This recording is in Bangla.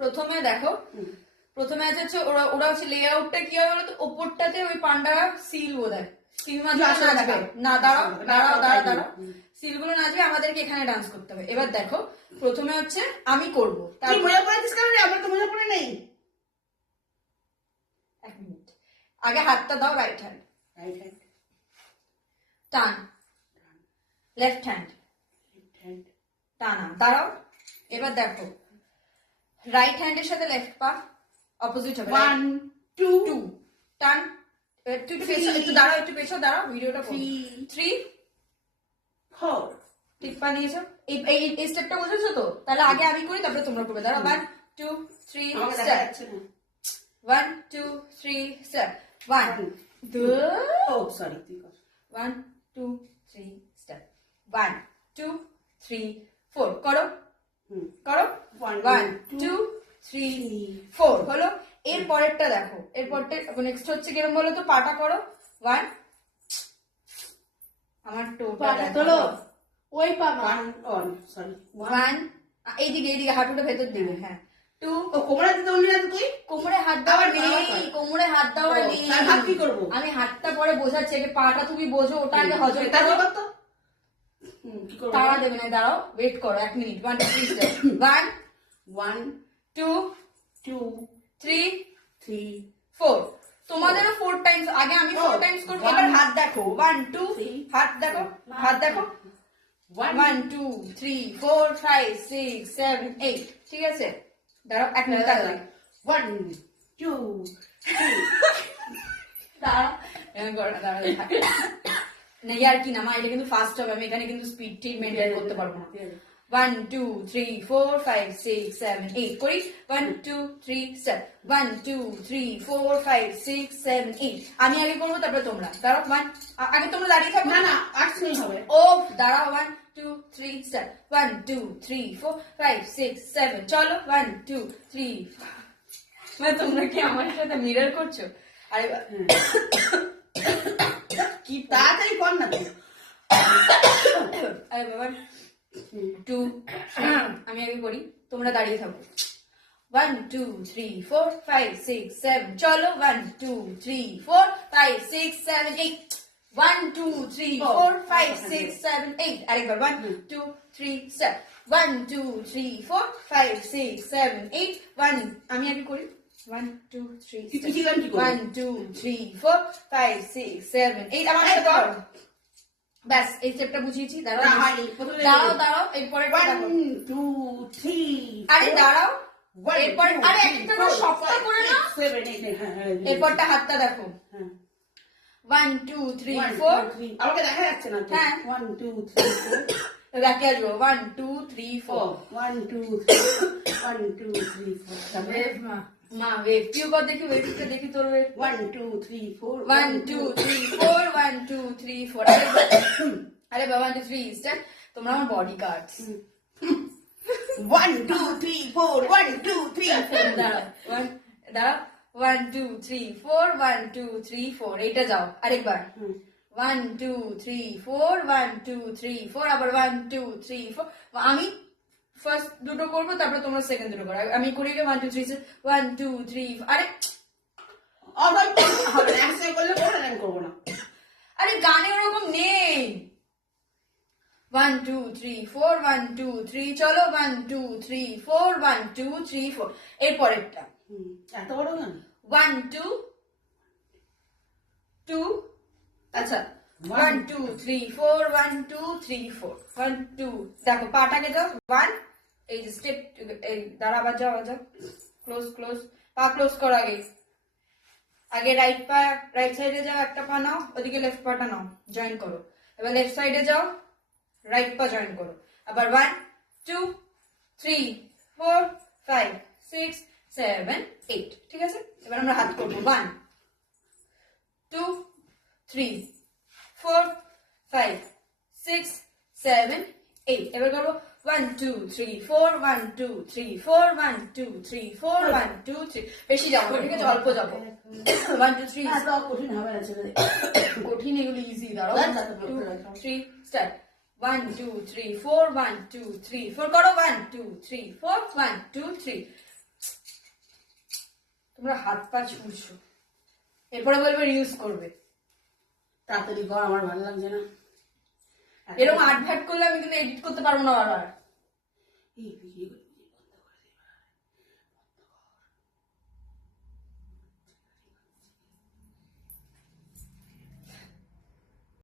প্রথমে দেখো, প্রথমে আছে ওরা ওরা হচ্ছে লেআউটটা কি হয় বলো তো, ওপরটাতে ওই পান্ডা সিল বোধহয় সিল মাঝে নাচবে না, দাঁড়াও দাঁড়াও দাঁড়াও দাঁড়াও, সিল গুলো নাচবে, আমাদেরকে এখানে ডান্স করতে হবে। এবার দেখো প্রথমে হচ্ছে আমি করবো, মজা পড়েছিস কেন? আমার তো মজা পড়ে নেই। এক মিনিট, আগে হাতটা দাও, রাইট হ্যান্ড, রাইট হ্যান্ড টান, লেফট হ্যান্ড লেফট হ্যান্ড টানা, দাঁড়াও। এবার দেখো রাইট হ্যান্ডের সাথে লেফট পা অপোজিট হবে, 1 2 2 টান, একটু পেছনে, একটু দাঁড়াও, একটু পেছনে দাঁড়াও, ভিডিওটা 3 4 ঠিক পা নিয়েছো, এই স্টেপটা বুঝেছো তো? তাহলে আগে আমি করি, তারপরে তোমরা করবে। দাঁড়াও, 1 2 3 আমাকে দেখা স্টেপ, যাচ্ছে না। 1 2 3 স্টেপ, 1 2 ও সরি, তুই কর। 1 2 3 স্টেপ, 1 2 3 4 করো করো, 1 2 3 4 হলো। এর পরেরটা দেখো, এর পরেরটা নেক্সট হচ্ছে কিরকম বলো তো, পাটা করো, 1 আমার টোটা তোলো ওই পা 1 অন সরি 1 এইদিকে হাঁটুটা ভেতর দিকে, হ্যাঁ 2 ও কোমরে দিতে বললি না তুই? কোমরে হাত দেওয়া নেই, কোমরে হাত দেওয়া নেই, তার হাত কি করবো? আমি হাতটা পরে বোঝাচ্ছি, আগে পাটা তুমি বোঝো, ওটা আগে হজম তার করো। তো কি করব? তাড়া দেবে না, দাঁড়াও, ওয়েট করো 1 মিনিট, 1 2 3 স্টেপ, 1 1 2 2 3 3 4 তোমাদেরও 4 টাইমস, আগে আমি 4 টাইমস করব। এবার হাত দেখো, 1 2 হাত দেখো, হাত দেখো, 1 2 3 4 5 6 7 8 ঠিক আছে, দাঁড়াও 1 মিনিট, দাঁড়াও 1 2 দাঁড়াও, এরকম করো না, দাঁড়াও না, আর কি না মা, এটা কিন্তু ফাস্ট হবে, আমি এখানে কিন্তু স্পিড ঠিক মেনটেন করতে পারবো না। 1 2 3 4 5 6 7 8 করি, 1 2 3 স্টেপ, 1 2 3 4 5 6 7 8 আমি আগে করবো, তারপরে তোমরা। দাঁড়াও, 1 আগে তোমরা দাঁড়িয়ে থাকো, না না 8 মিনিট হবে। ও দাঁড়াও, 1 2 3 স্টেপ, 1 2 3 4 5 6 7 চলো, 1 2 3 মানে তোমরা কি আমার সাথে মিরর করছো? আরে কি তাড়াতাড়ি কর না তুই। আরে বাবা, 2 আমি আগে করি, তোমরা দাঁড়িয়ে থাকো, 1 2 3 4 5 6 7 চলো, 1 2 3 4 5 6 7 8 1 2 3 4 5 6 7 8 আরেকবার 1 2 3 স্টেপ, 1 2 3 4 5 6 7 8 1 আমি আগে করি, 1 2 3 1 2 3 4 5 6 7 8 আমার সাথে করো। ব্যাস, এই স্টেপটা বুঝিয়েছি। দাঁড়াও দাঁড়াও দাঁড়াও, এরপরে 1 2 3 আরে দাঁড়াও, এরপর আরে একটা করে সবটা করে না, 7 8 হ্যাঁ এরপরটা হাতটা দেখো, হ্যাঁ 1 2 3 4 আমাকে দেখা যাচ্ছে না তো। হ্যাঁ 1 2 3 4 রাখি আসবো, 1 2 3 4 1 2 3 1 2 3 4 ওয়েভ মা ওয়েভ পিউ কর, দেখি ওয়েভটা দেখি তোর ওয়েভ, 1 2 3 4 1 2 3 4 1 2 3 4 আরে বাবা 1 2 3 স্টার্ট, তোমরা আমার বডি গার্ডস। 1 2 3 4 1 2 3 4 দাঁড়াও 1 2 3 4 1 2 3 4 এইটা যাও আরেকবার, 1 2 3 4 1 2 3 4 আবার 1 2 3 4 আমি ফার্স্ট দুটো করবো, তারপরে তোমরা সেকেন্ড দুটো করো, আমি করি 1 2 3 1 2 3 আরে আবার হবে না, একসাথে করলে আমি করব না। আরে গানে ওরকম নেই, 1 2 3 4 1 2 3 চলো, 1 2 3 4 1 2 3 4 এরপরেরটা এত বড় গান 1 2 2 আচ্ছা 1 2 3 4 1 2 3 4 1 2 দেখো পাটাকে যাও 1 এই যে স্টেপ, এই দাঁড়া, আবার যাও ক্লোজ ক্লোজ, পা ক্লোজ করো, আগে রাইট পা, রাইট সাইডে যাও, একটা পা নাও, ওদিকে লেফট পাটা নাও, জয়েন করো, এবার লেফট সাইডে যাও, রাইট পা জয়েন করো, আবার 1 2 3 4 5 6 7 8 ঠিক আছে। এবার আমরা হাত করবো 1 2 3 4 5 6 7 8 এবার করবো 1 2 3 4 1 2 3 4 1 2 3 4 1 2 3 বেশি যাবো, ঠিক আছে, অল্প যাবো, 1 2 3 এত কঠিন হবে না ছেলে। কঠিন, এগুলো ইজি, দাঁড়াও 2 3 স্টার্ট, 1 2 3 4 1 2 3 4 করো, 1 2 3 4 1 2 3 তোমরা হাত পা ছুঁড়ছো, এরপরে বলবে রিউজ করবে। তাড়াতাড়ি কর, আমার ভালো লাগছে না। এরকম আটভাট করলে আমি কিন্তু এডিট করতে পারবো না বারবার। এই